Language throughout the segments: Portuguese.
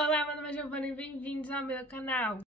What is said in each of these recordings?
Olá, meu nome é Giovana e bem-vindos ao meu canal.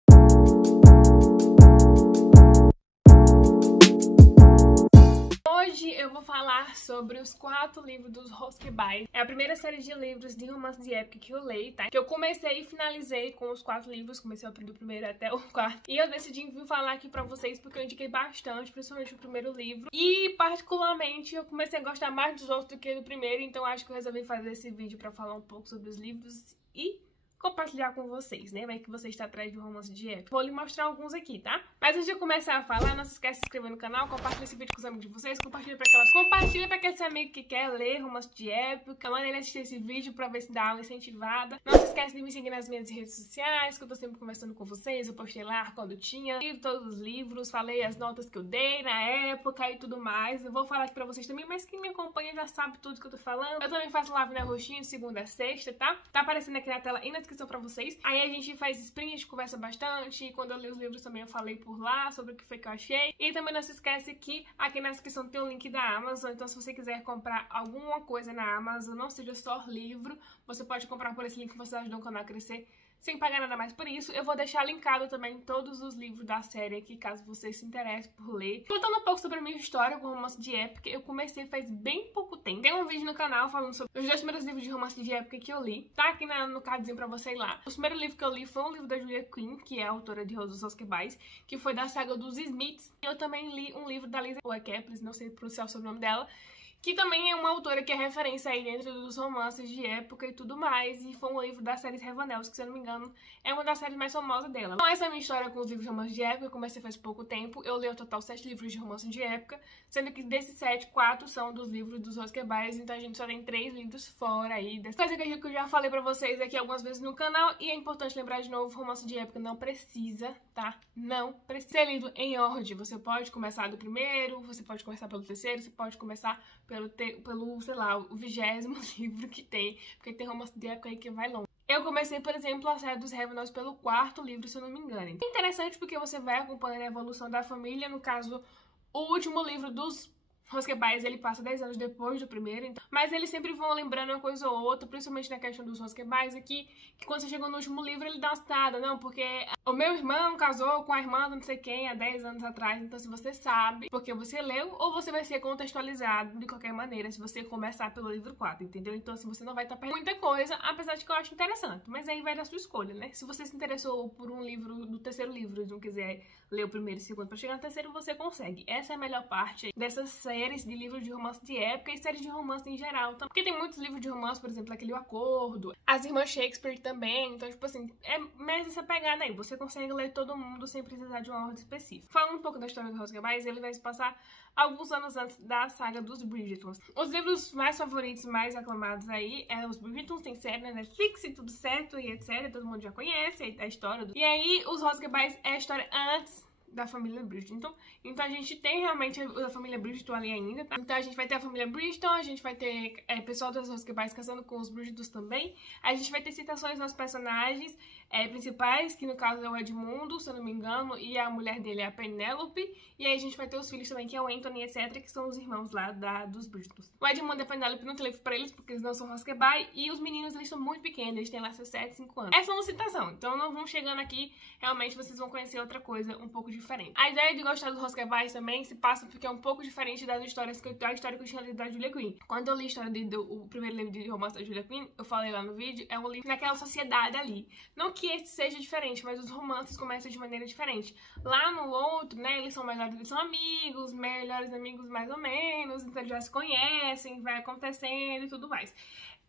Hoje eu vou falar sobre os 4 livros dos Roskebys. É a primeira série de livros de romance de época que eu leio, tá? Que eu comecei e finalizei com os 4 livros, comecei do primeiro até o 4. E eu decidi vir falar aqui pra vocês porque eu indiquei bastante, principalmente o primeiro livro. E particularmente eu comecei a gostar mais dos outros do que do primeiro, então acho que eu resolvi fazer esse vídeo pra falar um pouco sobre os livros e compartilhar com vocês, né? Vai que você está atrás de um romance de época. Vou lhe mostrar alguns aqui, tá? Mas antes de eu começar a falar, não se esquece de se inscrever no canal, compartilha esse vídeo com os amigos de vocês, compartilha pra aquele amigo que quer ler romance de época, manda ele assistir esse vídeo pra ver se dá uma incentivada. Não se esquece de me seguir nas minhas redes sociais, que eu tô sempre conversando com vocês, eu postei lá quando tinha lido todos os livros, falei as notas que eu dei na época e tudo mais. Eu vou falar aqui pra vocês também, mas quem me acompanha já sabe tudo que eu tô falando. Eu também faço live na Roxinho, segunda a sexta, tá? Tá aparecendo aqui na tela e na descrição pra vocês. Aí a gente faz sprint, a gente conversa bastante. E quando eu li os livros também eu falei por lá sobre o que foi que eu achei. E também não se esquece que aqui na descrição tem o link da Amazon. Então se você quiser comprar alguma coisa na Amazon, não seja só livro, você pode comprar por esse link, você ajuda o canal a crescer sem pagar nada mais por isso. Eu vou deixar linkado também todos os livros da série aqui, caso vocês se interessem por ler. Contando um pouco sobre a minha história com romance de época, eu comecei faz bem pouco tempo. Tem um vídeo no canal falando sobre os 2 primeiros livros de romance de época que eu li. Tá aqui no cardzinho pra você ir lá. O primeiro livro que eu li foi um livro da Julia Quinn, que é a autora de Os Roskebys, que foi da saga dos Smiths. Eu também li um livro da Lisa Keples, não sei pronunciar o sobrenome dela, que também é uma autora que é referência aí dentro dos romances de época e tudo mais, e foi um livro da série Rivendell, que se eu não me engano é uma das séries mais famosas dela. Então essa é a minha história com os livros de romance de época. Eu comecei faz pouco tempo, eu li ao total 7 livros de romance de época, sendo que desses 7, 4 são dos livros dos Roskebys, então a gente só tem 3 livros fora aí. Dessa coisa que eu já falei pra vocês aqui algumas vezes no canal, e é importante lembrar de novo, romance de época não precisa, tá? Não precisa ser lido em ordem. Você pode começar do primeiro, você pode começar pelo terceiro, você pode começar pelo, sei lá, o 20º livro que tem, porque tem romance de época aí que vai longe. Eu comecei, por exemplo, a série dos Rivendell pelo 4º livro, se eu não me engano. É interessante porque você vai acompanhando a evolução da família. No caso, o último livro dos Roskebys, ele passa 10 anos depois do primeiro, então, mas eles sempre vão lembrando uma coisa ou outra, principalmente na questão dos Roskebys aqui, que quando você chegou no último livro, ele dá uma citada, não, porque o meu irmão casou com a irmã de não sei quem há 10 anos atrás, então se você sabe, porque você leu, ou você vai ser contextualizado de qualquer maneira, se você começar pelo livro 4, entendeu? Então assim, você não vai estar perdendo muita coisa, apesar de que eu acho interessante, mas aí vai da sua escolha, né? Se você se interessou por um livro, do terceiro livro, e não quiser ler o primeiro e o segundo pra chegar no terceiro, você consegue. Essa é a melhor parte dessas séries de livros de romance de época e séries de romance em geral. Então, porque tem muitos livros de romance, por exemplo, aquele O Acordo, as Irmãs Shakespeare também. Então, tipo assim, é mais essa pegada aí. Você consegue ler todo mundo sem precisar de uma ordem específica. Falando um pouco da história do Roskebys, ele vai se passar alguns anos antes da saga dos Bridgertons. Os livros mais favoritos, mais aclamados aí, é os Bridgertons, tem série na Netflix e tudo certo e etc. Todo mundo já conhece a história do... E aí, os Roskebys é a história antes da família Bridgerton. Então a gente tem realmente a família Bridgerton ali ainda, tá? Então a gente vai ter a família Bridgerton, a gente vai ter pessoal das Roskebys casando com os Bridgertons também. A gente vai ter citações aos personagens principais, que no caso é o Edmundo, se eu não me engano, e a mulher dele é a Penélope. E aí a gente vai ter os filhos também, que é o Anthony, etc., que são os irmãos lá dos Bridgertons. O Edmundo e a Penélope não tem livro pra eles, porque eles não são Roskeby, e os meninos, eles são muito pequenos, eles têm lá seus 7, 5 anos. Essa é uma citação, então não vão chegando aqui, realmente vocês vão conhecer outra coisa um pouco diferente. A ideia de gostar dos Roskebys também se passa porque é um pouco diferente das histórias da história que eu tinha lido da Julia Quinn. Quando eu li a história o primeiro livro de romance da Julia Quinn, eu falei lá no vídeo, é um livro naquela sociedade ali. Não que esse seja diferente, mas os romances começam de maneira diferente. Lá no outro, né, eles são amigos, melhores amigos mais ou menos, então eles já se conhecem, vai acontecendo e tudo mais.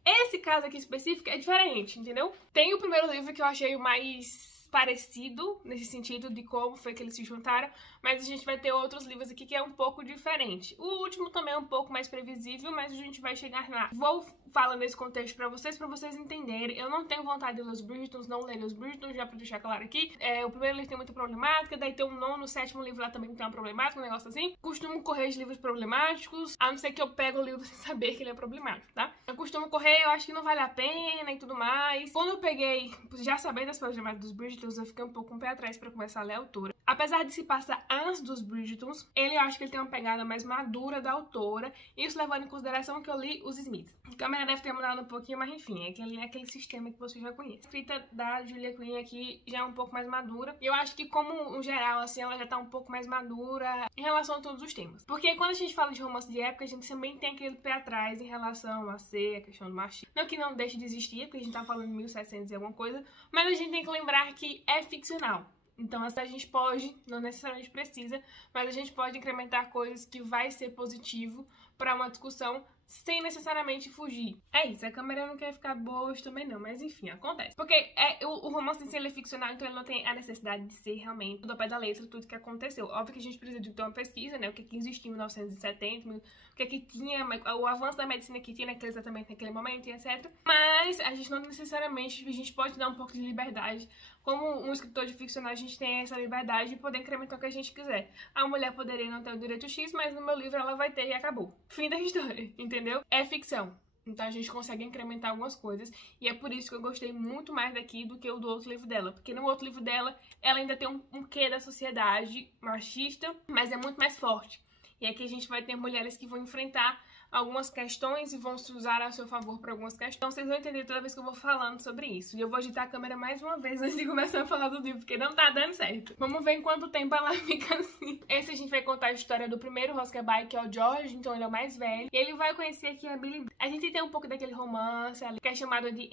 Esse caso aqui específico é diferente, entendeu? Tem o primeiro livro que eu achei o mais parecido, nesse sentido de como foi que eles se juntaram, mas a gente vai ter outros livros aqui que é um pouco diferente. O último também é um pouco mais previsível, mas a gente vai chegar lá. Vou falar nesse contexto pra vocês entenderem. Eu não tenho vontade de ler os Bridgertons, não ler os Bridgertons, já pra deixar claro aqui. O primeiro livro tem muita problemática, daí tem o 9º, 7º livro lá também que tem uma problemática, um negócio assim. Costumo correr de livros problemáticos, a não ser que eu pego o livro sem saber que ele é problemático, tá? Eu costumo correr, eu acho que não vale a pena e tudo mais. Quando eu peguei, já sabendo das problemáticas dos Bridgertons, eu fiquei um pouco com o pé atrás pra começar a ler a autora. Apesar de se passar antes dos Bridgertons, eu acho que ele tem uma pegada mais madura da autora, isso levando em consideração que eu li os Smiths. A câmera deve ter mudado um pouquinho, mas enfim, é aquele sistema que você já conhece. A escrita da Julia Quinn aqui já é um pouco mais madura, e eu acho que como, no geral, assim, ela já tá um pouco mais madura em relação a todos os temas. Porque quando a gente fala de romance de época, a gente também tem aquele pé atrás em relação a ser a questão do machismo. Não que não deixe de existir, porque a gente tá falando de 1700 e alguma coisa, mas a gente tem que lembrar que é ficcional. Então, a gente pode, não necessariamente precisa, mas a gente pode incrementar coisas que vai ser positivo para uma discussão sem necessariamente fugir. É isso, a câmera não quer ficar boa hoje também não, mas enfim, acontece. Porque o romance em si ele é ficcional, então ele não tem a necessidade de ser realmente tudo ao pé da letra, tudo que aconteceu. Óbvio que a gente precisa de ter uma pesquisa, né, o que existia em 1970, o que tinha, o avanço da medicina que tinha exatamente naquele momento e etc. Mas a gente não necessariamente, a gente pode dar um pouco de liberdade. Como um escritor de ficcional, a gente tem essa liberdade de poder incrementar o que a gente quiser. A mulher poderia não ter o direito X, mas no meu livro ela vai ter e acabou. Fim da história, entendeu? É ficção. Então a gente consegue incrementar algumas coisas. E é por isso que eu gostei muito mais daqui do que o do outro livro dela. Porque no outro livro dela, ela ainda tem um quê da sociedade machista, mas é muito mais forte. E aqui a gente vai ter mulheres que vão enfrentar algumas questões e vão se usar a seu favor para algumas questões. Então vocês vão entender toda vez que eu vou falando sobre isso. E eu vou agitar a câmera mais uma vez antes de começar a falar do livro, porque não tá dando certo. Vamos ver em quanto tempo ela fica assim. Esse a gente vai contar a história do primeiro Rosquebai, que é o George, então ele é o mais velho. E ele vai conhecer aqui a Billie. A gente tem um pouco daquele romance ali, que é chamado de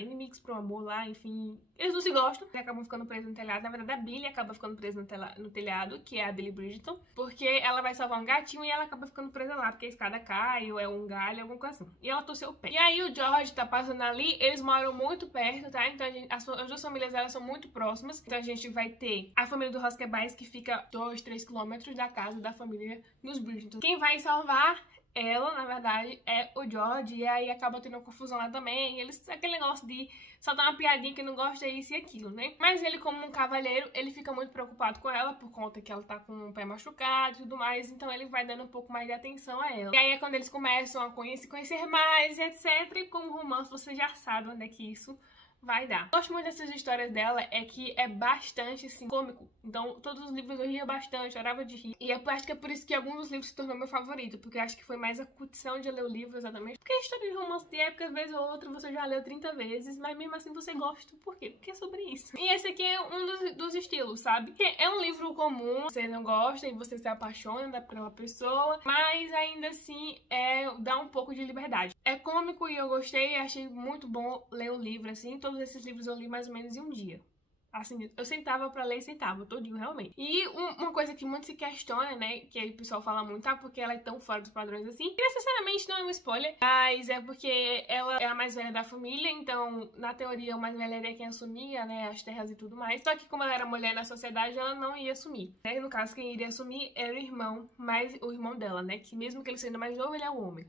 inimigos pro amor lá, enfim. Eles não se gostam, eles acabam ficando presos no telhado. Na verdade, a Billie acaba ficando presa no telhado, que é a Billie Bridgerton, porque ela vai salvar um gatinho e ela acaba ficando presa lá, porque a escada cai, ou é um galho, alguma coisa assim. E ela torceu o pé. E aí o George tá passando ali, eles moram muito perto, tá? Então as duas famílias delas são muito próximas. Então a gente vai ter a família do Rosquebais, que fica 2, 3 quilômetros da casa da família dos Bridgerton. Quem vai salvar ela, na verdade, é o George, e aí acaba tendo uma confusão lá também. Eles, aquele negócio de só dar uma piadinha que não gosta isso e aquilo, né? Mas ele, como um cavalheiro, ele fica muito preocupado com ela, por conta que ela tá com o pé machucado e tudo mais, então ele vai dando um pouco mais de atenção a ela. E aí é quando eles começam a conhecer mais, etc. E como romance, você já sabe onde é que isso vai dar. Eu gosto muito dessas histórias dela, é que é bastante, assim, cômico. Então, todos os livros eu ria bastante, chorava de rir. E eu acho que é por isso que alguns dos livros se tornou meu favorito, porque eu acho que foi mais a curtição de ler o livro, exatamente. Porque a história de romance de época, às vezes ou outra, você já leu 30 vezes, mas mesmo assim você gosta. Por quê? Porque é sobre isso. E esse aqui é um dos estilos, sabe? Que é um livro comum, você não gosta e você se apaixona pela pessoa, mas ainda assim dá um pouco de liberdade. É cômico e eu gostei, achei muito bom ler o livro, assim. Todos esses livros eu li mais ou menos em um dia. Assim, eu sentava pra ler e sentava, todinho, realmente. E uma coisa que muito se questiona, né, que aí o pessoal fala muito, porque ela é tão fora dos padrões assim, que necessariamente não é um spoiler, mas é porque ela é a mais velha da família, então, na teoria, o mais velho era quem assumia, né, as terras e tudo mais. Só que como ela era mulher na sociedade, ela não ia assumir, né? No caso, quem iria assumir era o irmão, mas o irmão dela, né, que mesmo que ele sendo mais novo, ele é um homem.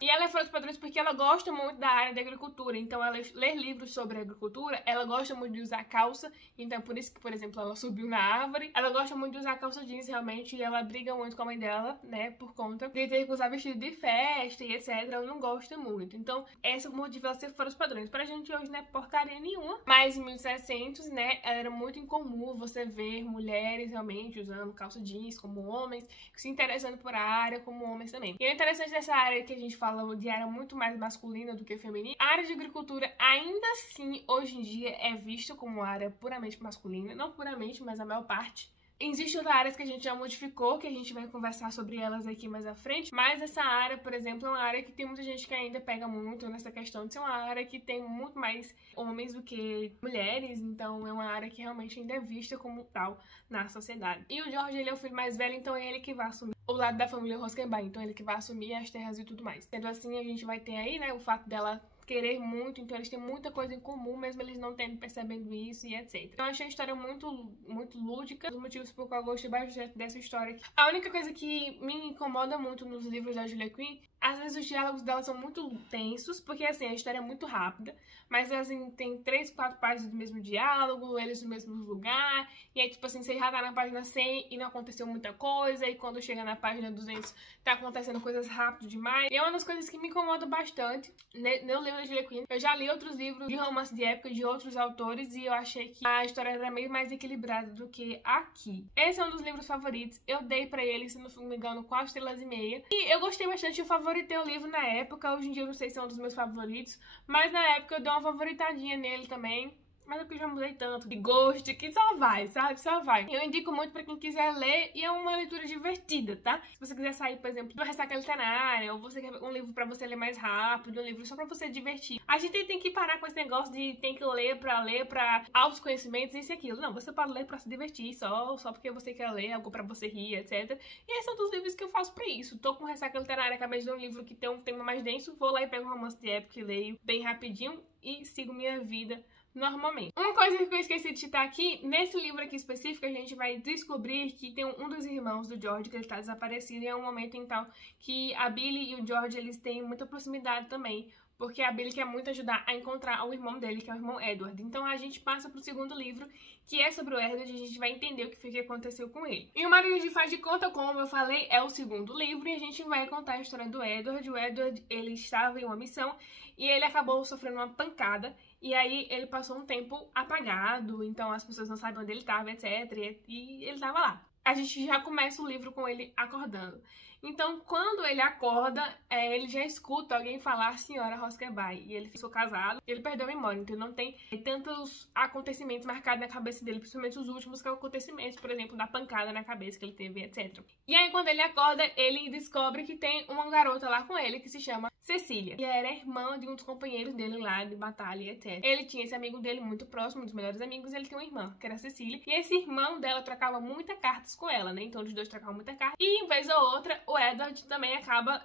E ela é fora dos padrões porque ela gosta muito da área da agricultura, então ela lê livros sobre agricultura, ela gosta muito de usar calça, então por isso que, por exemplo, ela subiu na árvore. Ela gosta muito de usar calça jeans, realmente, e ela briga muito com a mãe dela, né, por conta de ter que usar vestido de festa e etc, ela não gosta muito. Então, esse é o motivo dela ser fora dos padrões. Pra gente hoje não é porcaria nenhuma, mas em 1700, né, era muito incomum você ver mulheres realmente usando calça jeans como homens, se interessando por a área como homens também. E é interessante dessa área que a gente fala de área muito mais masculina do que feminina. A área de agricultura, ainda assim, hoje em dia é vista como área puramente masculina. Não puramente, mas a maior parte. Existem outras áreas que a gente já modificou, que a gente vai conversar sobre elas aqui mais à frente, mas essa área, por exemplo, é uma área que tem muita gente que ainda pega muito nessa questão de ser uma área que tem muito mais homens do que mulheres, então é uma área que realmente ainda é vista como tal na sociedade. E o George, ele é o filho mais velho, então é ele que vai assumir o lado da família Rosquebai, então é ele que vai assumir as terras e tudo mais. Sendo assim, a gente vai ter aí, né, o fato dela querer muito, então eles têm muita coisa em comum, mesmo eles não tendo percebendo isso e etc. Então eu achei a história muito lúdica, os motivos por qual eu gostei bastante dessa história aqui. A única coisa que me incomoda muito nos livros da Julia Quinn, às vezes os diálogos dela são muito tensos, porque assim, a história é muito rápida, mas assim, tem 3, 4 páginas do mesmo diálogo, eles no mesmo lugar, e aí tipo assim, você já tá na página 100 e não aconteceu muita coisa, e quando chega na página 200 tá acontecendo coisas rápido demais, e é uma das coisas que me incomoda bastante, né, eu leio da Julia Quinn. Eu já li outros livros de romance de época de outros autores e eu achei que a história era meio mais equilibrada do que aqui. Esse é um dos livros favoritos. Eu dei pra ele, se não me engano, 4 estrelas e meia. E eu gostei bastante, eu favoritei o livro na época. Hoje em dia eu não sei se é um dos meus favoritos, mas na época eu dei uma favoritadinha nele também. Mas é porque eu já mudei tanto de gosto que só vai, sabe? Só vai. Eu indico muito pra quem quiser ler e é uma leitura divertida, tá? Se você quiser sair, por exemplo, do Ressaca Literária, ou você quer um livro pra você ler mais rápido, um livro só pra você divertir. A gente tem que parar com esse negócio de tem que ler pra autoconhecimentos, isso e aquilo. Não, você pode ler pra se divertir só porque você quer ler, algo pra você rir, etc. E esses são dos livros que eu faço pra isso. Tô com Ressaca Literária, acabei de ler um livro que tem um tema mais denso, vou lá e pego um romance de época e leio bem rapidinho e sigo minha vida normalmente. Uma coisa que eu esqueci de citar aqui, nesse livro aqui específico, a gente vai descobrir que tem um dos irmãos do George que ele tá desaparecido e é um momento então que a Billy e o George, eles têm muita proximidade também, porque a Billy quer muito ajudar a encontrar o irmão dele, que é o irmão Edward. Então a gente passa pro segundo livro, que é sobre o Edward, e a gente vai entender o que foi que aconteceu com ele. E o Marido de Faz de Conta, como eu falei, é o segundo livro, e a gente vai contar a história do Edward. O Edward, ele estava em uma missão, e ele acabou sofrendo uma pancada, e aí ele passou um tempo apagado, então as pessoas não sabiam onde ele estava, etc. E ele estava lá. A gente já começa o livro com ele acordando. Então, quando ele acorda, ele já escuta alguém falar Senhora Rosquebai. E ele ficou casado, ele perdeu a memória, então não tem tantos acontecimentos marcados na cabeça dele, principalmente os últimos acontecimentos, por exemplo, da pancada na cabeça que ele teve, etc. E aí, quando ele acorda, ele descobre que tem uma garota lá com ele, que se chama Cecília, que era irmã de um dos companheiros dele lá de batalha, etc. Ele tinha esse amigo dele muito próximo, um dos melhores amigos, ele tinha uma irmã, que era a Cecília, e esse irmão dela trocava muitas cartas com ela, né? Então os dois trocavam muita carta, e em vez ou outra, o Edward também acaba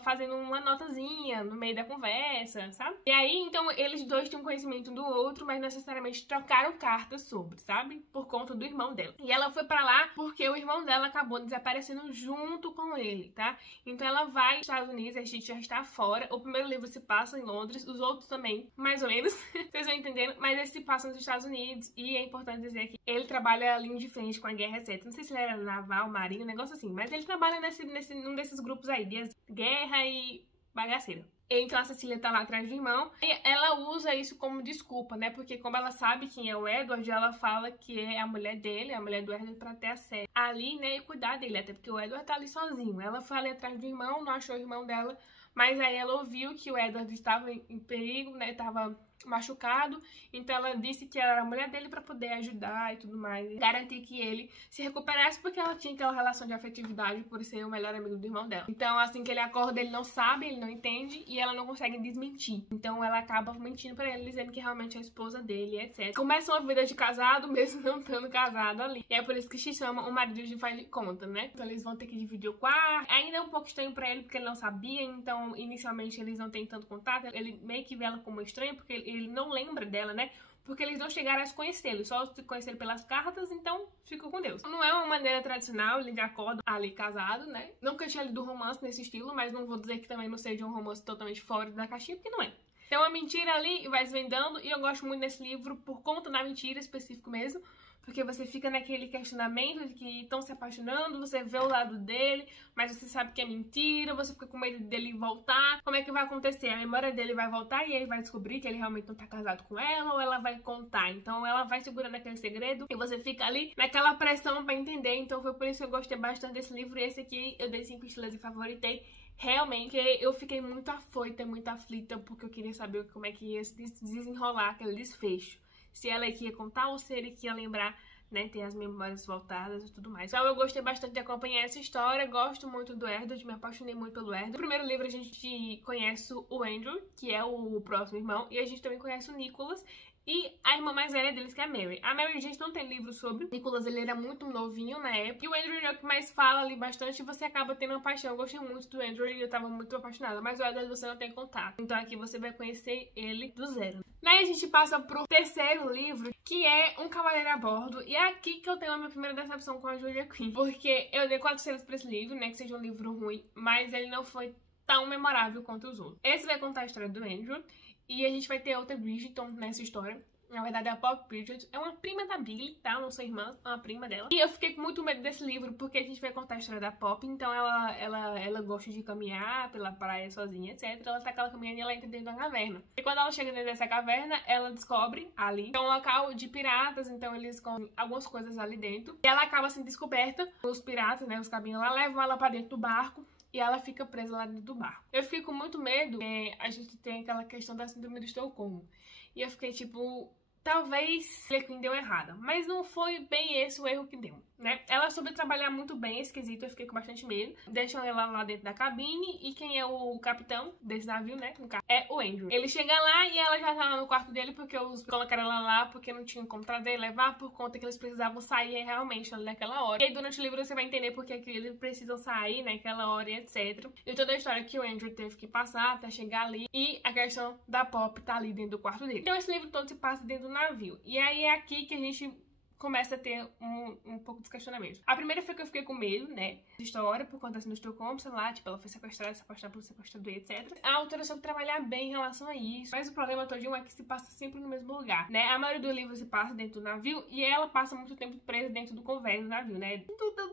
fazendo uma notazinha no meio da conversa, sabe? E aí, então, eles dois tinham conhecimento um do outro, mas necessariamente trocaram cartas sobre, sabe? Por conta do irmão dela. E ela foi pra lá porque o irmão dela acabou desaparecendo junto com ele, tá? Então ela vai aos Estados Unidos, a gente já está fora. O primeiro livro se passa em Londres, os outros também, mais ou menos, vocês vão entendendo, mas esse se passa nos Estados Unidos e é importante dizer que ele trabalha linha de frente com a guerra, etc. Não sei se ele era naval, marinho, um negócio assim, mas ele trabalha num desses grupos aí, de guerra e bagaceira. Então a Cecília tá lá atrás do irmão e ela usa isso como desculpa, né? Porque como ela sabe quem é o Edward, ela fala que é a mulher dele, a mulher do Edward, pra ter acesso ali, né? E cuidar dele, até porque o Edward tá ali sozinho. Ela foi ali atrás do irmão, não achou o irmão dela, mas aí ela ouviu que o Edward estava em perigo, né? Tava machucado, então ela disse que ela era a mulher dele pra poder ajudar e tudo mais, garantir que ele se recuperasse, porque ela tinha aquela relação de afetividade por ser o melhor amigo do irmão dela. Então assim que ele acorda, ele não sabe, ele não entende e ela não consegue desmentir, então ela acaba mentindo pra ele, dizendo que realmente é a esposa dele, etc. Começa uma vida de casado, mesmo não estando casado ali, e é por isso que se chama o Marido de Faz de Conta, né? Então eles vão ter que dividir o quarto, ainda é um pouco estranho pra ele, porque ele não sabia, então inicialmente eles não têm tanto contato, ele meio que vê ela como estranha, porque ele não lembra dela, né? Porque eles não chegaram a se conhecer, eles só se conheceram pelas cartas, então ficou com Deus. Não é uma maneira tradicional, ele já acorda ali casado, né? Nunca tinha lido romance nesse estilo, mas não vou dizer que também não seja um romance totalmente fora da caixinha, porque não é. Tem uma mentira ali e vai desvendando, e eu gosto muito desse livro por conta da mentira específico mesmo, porque você fica naquele questionamento de que estão se apaixonando, você vê o lado dele, mas você sabe que é mentira, você fica com medo dele voltar. Como é que vai acontecer? A memória dele vai voltar e ele vai descobrir que ele realmente não tá casado com ela, ou ela vai contar. Então ela vai segurando aquele segredo e você fica ali naquela pressão pra entender. Então foi por isso que eu gostei bastante desse livro, e esse aqui eu dei 5 estrelas e favoritei. Realmente, eu fiquei muito afoita, muito aflita, porque eu queria saber como é que ia se desenrolar aquele desfecho. Se ela ia contar ou se ele ia lembrar, né, ter as memórias voltadas e tudo mais. Então eu gostei bastante de acompanhar essa história, gosto muito do Edward, me apaixonei muito pelo Edward. No primeiro livro a gente conhece o Andrew, que é o próximo irmão, e a gente também conhece o Nicholas e a irmã mais velha deles, que é a Mary. A Mary a gente não tem livro sobre. O Nicholas, ele era muito novinho na época. E o Andrew é o que mais fala ali bastante, e você acaba tendo uma paixão. Eu gostei muito do Andrew e eu tava muito apaixonada. Mas o Edward você não tem contato. Então aqui você vai conhecer ele do zero. Daí a gente passa pro terceiro livro, que é Um Cavaleiro a Bordo. E é aqui que eu tenho a minha primeira decepção com a Julia Quinn. Porque eu dei 4 estrelas pra esse livro, né? Que seja um livro ruim, mas ele não foi tão memorável quanto os outros. Esse vai contar a história do Andrew. E a gente vai ter outra Bridgerton nessa história. Na verdade, a Pop Bridget é uma prima da Billy, tá? Não sou irmã, é uma prima dela. E eu fiquei com muito medo desse livro, porque a gente vai contar a história da Pop. Então ela gosta de caminhar pela praia sozinha, etc. Ela tá aquela caminhando e ela entra dentro da caverna. E quando ela chega dentro dessa caverna, ela descobre ali que é um local de piratas, então eles comem algumas coisas ali dentro. E ela acaba sendo descoberta. Os piratas, né, os cabinhos lá, levam ela pra dentro do barco. E ela fica presa lá dentro do barco. Eu fiquei com muito medo, a gente tem aquela questão da síndrome do Estocolmo. E eu fiquei tipo, talvez Harley deu errada. Mas não foi bem esse o erro que deu, né? Ela soube trabalhar muito bem esse quesito, eu fiquei com bastante medo. Deixam ela lá dentro da cabine e quem é o capitão desse navio, né? No caso, é o Andrew. Ele chega lá e ela já tá lá no quarto dele porque os colocaram ela lá porque não tinham como trazer e levar por conta que eles precisavam sair realmente ali naquela hora. E aí durante o livro você vai entender porque que eles precisam sair naquela hora e etc. E toda a história que o Andrew teve que passar até chegar ali e a questão da Pop tá ali dentro do quarto dele. Então esse livro todo se passa dentro do navio. E aí é aqui que a gente começa a ter um pouco de questionamento. A primeira foi que eu fiquei com medo, né, de história, por conta assim do Estocolmo, sei lá, tipo, ela foi sequestrada pelo sequestrador, etc. A autora soube trabalhar bem em relação a isso, mas o problema todo é que se passa sempre no mesmo lugar, né? A maioria do livro se passa dentro do navio e ela passa muito tempo presa dentro do convés do navio, né?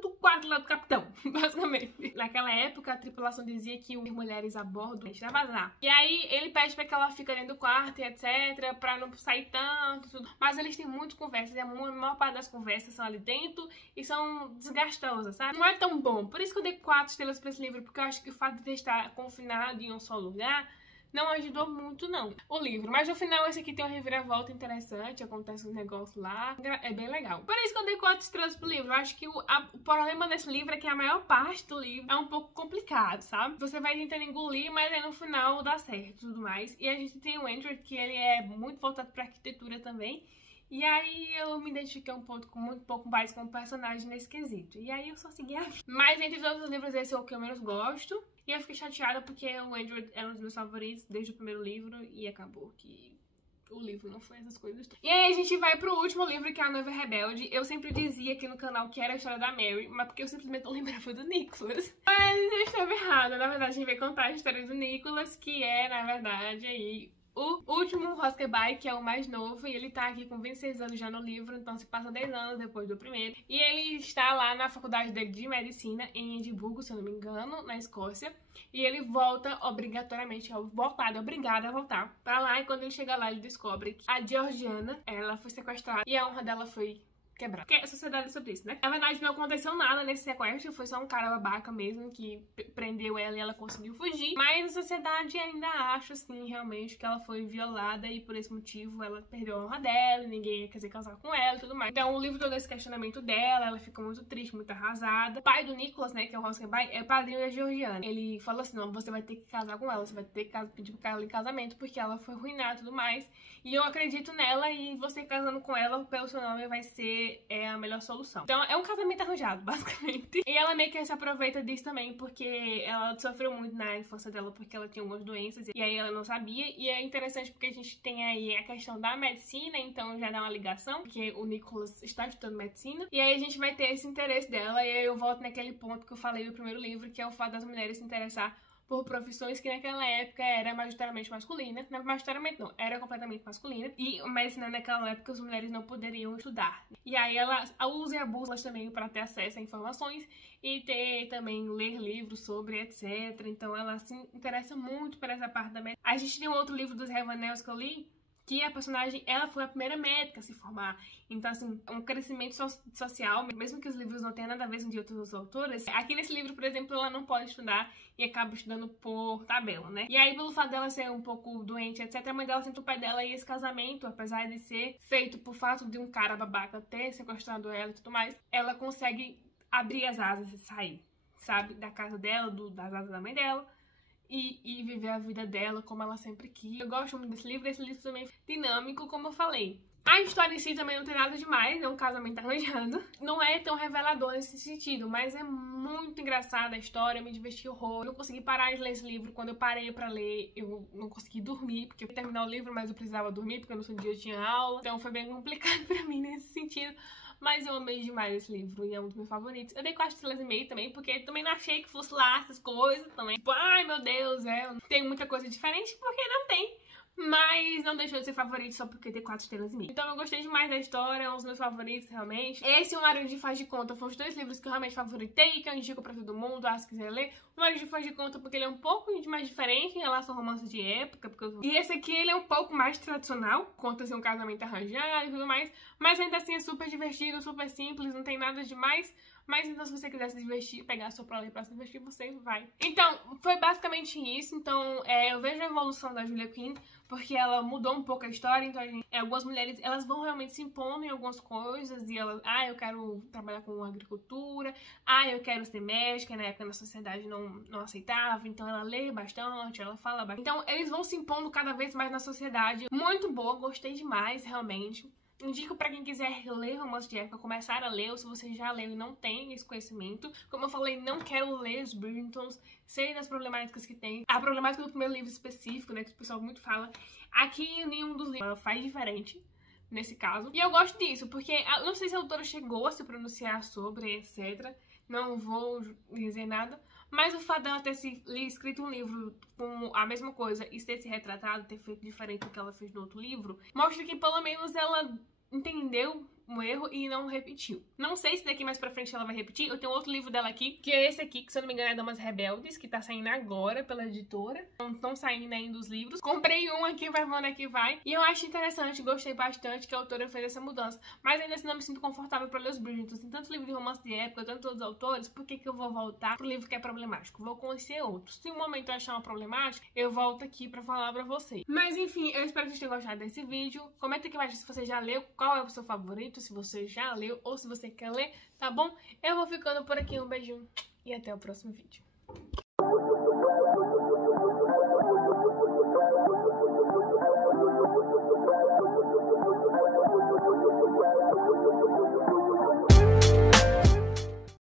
Do quarto lá do capitão, basicamente. Naquela época, a tripulação dizia que as mulheres a bordo ia vazar. E aí, ele pede pra que ela fique dentro do quarto e etc, pra não sair tanto, tudo. Mas eles têm muitas conversas e a maior parte das conversas são ali dentro e são desgastosas, sabe? Não é tão bom. Por isso que eu dei 4 estrelas pra esse livro, porque eu acho que o fato de estar confinado em um só lugar não ajudou muito, não, o livro. Mas no final, esse aqui tem uma reviravolta interessante, acontece um negócio lá, é bem legal. Por isso que eu dei 4 estrelas pro livro. Eu acho que o problema desse livro é que a maior parte do livro é um pouco complicado, sabe? Você vai tentando engolir, mas aí no final dá certo e tudo mais. E a gente tem o Andrew, que ele é muito voltado pra arquitetura também. E aí eu me identifiquei um pouco mais com o personagem nesse quesito. E aí eu só segui a vida. Mas entre todos os livros, esse é o que eu menos gosto. E eu fiquei chateada porque o Andrew é um dos meus favoritos desde o primeiro livro. E acabou que o livro não foi essas coisas. E aí a gente vai pro último livro, que é A Noiva Rebelde. Eu sempre dizia aqui no canal que era a história da Mary, mas porque eu simplesmente não lembrava do Nicholas. Mas eu estava errada. Na verdade, a gente vai contar a história do Nicholas, que é, na verdade, aí o último Hoskerby, que é o mais novo, e ele tá aqui com 26 anos já no livro, então se passa 10 anos depois do primeiro. E ele está lá na faculdade dele de medicina, em Edimburgo, se eu não me engano, na Escócia. E ele volta obrigatoriamente, obrigado a voltar pra lá. E quando ele chega lá, ele descobre que a Georgiana, ela foi sequestrada e a honra dela foi quebrar. Porque a sociedade é sobre isso, né? Na verdade, não aconteceu nada nesse sequestro, foi só um cara babaca mesmo que prendeu ela e ela conseguiu fugir. Mas a sociedade ainda acha, assim, realmente que ela foi violada e por esse motivo ela perdeu a honra dela, ninguém ia querer casar com ela e tudo mais. Então o livro todo esse questionamento dela, ela fica muito triste, muito arrasada. O pai do Nicholas, né, que é o Hoskerby, é padrinho da Georgiana. Ele falou assim, não, você vai ter que casar com ela, você vai ter que pedir pra ela em casamento porque ela foi ruinar e tudo mais. E eu acredito nela e você casando com ela pelo seu nome vai ser a melhor solução. Então é um casamento arranjado, basicamente. E ela meio que se aproveita disso também, porque ela sofreu muito na infância dela, porque ela tinha algumas doenças, e aí ela não sabia. E é interessante porque a gente tem aí a questão da medicina, então já dá uma ligação, porque o Nicholas está estudando medicina. E aí a gente vai ter esse interesse dela, e aí eu volto naquele ponto que eu falei no primeiro livro, que é o fato das mulheres se interessar por profissões que naquela época era majoritariamente masculina. Não, majoritariamente não, era completamente masculina. Mas naquela época as mulheres não poderiam estudar. E aí ela usa e abusa também para ter acesso a informações e ter também ler livros sobre etc. Então ela se interessa muito por essa parte da médica. A gente tem um outro livro dos Ravenels que eu li, que a personagem, ela foi a primeira médica a se formar. Então, assim, um crescimento social, mesmo que os livros não tenham nada a ver com de outros autores. Aqui nesse livro, por exemplo, ela não pode estudar e acaba estudando por tabela, né? E aí, pelo fato dela ser um pouco doente, etc., a mãe dela senta o pai dela e esse casamento, apesar de ser feito por fato de um cara babaca ter sequestrado ela e tudo mais, ela consegue abrir as asas e sair, sabe? Da casa dela, das asas da mãe dela. E viver a vida dela como ela sempre quis. Eu gosto muito desse livro também é dinâmico, como eu falei. A história em si também não tem nada demais, é um casamento arranjado. Não é tão revelador nesse sentido, mas é muito engraçada a história, eu me diverti horror. Eu não consegui parar de ler esse livro. Quando eu parei pra ler, eu não consegui dormir, porque eu ia terminar o livro, mas eu precisava dormir, porque no outro dia eu tinha aula. Então foi bem complicado pra mim nesse sentido. Mas eu amei demais esse livro e é um dos meus favoritos. Eu dei 4 estrelas e meio também, porque também não achei que fosse lá essas coisas também. Tipo, ai meu Deus, tem muita coisa diferente, porque não tem. mas não deixou de ser favorito só porque tem 4 estrelas e meio. Então eu gostei demais da história, é um dos meus favoritos, realmente. Esse e o Marido de Faz de Conta foram os 2 livros que eu realmente favoritei, que eu indico pra todo mundo, se quiser ler. O Marido de Faz de Conta porque ele é um pouco mais diferente em relação ao romance de época, e esse aqui ele é um pouco mais tradicional, conta-se um casamento arranjado e tudo mais, mas ainda assim é super divertido, super simples, não tem nada demais. Mas então se você quiser se divertir, pegar a sua prova pra se divertir, você vai. Então, foi basicamente isso. Então, eu vejo a evolução da Julia Quinn, porque ela mudou um pouco a história. Então, algumas mulheres, elas vão realmente se impondo em algumas coisas. E elas, eu quero trabalhar com agricultura. Eu quero ser médica. Na época, na sociedade não aceitava. Então, ela lê bastante, ela fala bastante. Então, eles vão se impondo cada vez mais na sociedade. Muito boa, gostei demais, realmente. Indico pra quem quiser ler romance de época, começar a ler, ou se você já leu e não tem esse conhecimento. Como eu falei, não quero ler os Bridgertons, sei das problemáticas que tem. A problemática do primeiro livro específico, né, que o pessoal muito fala. Aqui, nenhum dos livros faz diferente, nesse caso. E eu gosto disso, porque não sei se a autora chegou a se pronunciar sobre, etc. Não vou dizer nada. Mas o fato dela ter escrito um livro com a mesma coisa e ter se retratado, ter feito diferente do que ela fez no outro livro, mostra que pelo menos ela entendeu um erro e não repetiu. Não sei se daqui mais pra frente ela vai repetir. Eu tenho outro livro dela aqui, que é esse aqui, que se eu não me engano é Damas Rebeldes, que tá saindo agora pela editora. Não estão saindo ainda os livros. Comprei um aqui, vai ver onde é que vai. E eu acho interessante, gostei bastante que a autora fez essa mudança. Mas ainda assim não me sinto confortável pra ler os Bridgerton. Tem tantos livros de romance de época, tantos outros autores, por que eu vou voltar pro livro que é problemático? Vou conhecer outros. Se um momento eu achar uma problemática, eu volto aqui pra falar pra vocês. Mas enfim, eu espero que vocês tenham gostado desse vídeo. Comenta aqui embaixo se você já leu, qual é o seu favorito, se você já leu ou se você quer ler, tá bom? Eu vou ficando por aqui, um beijinho e até o próximo vídeo.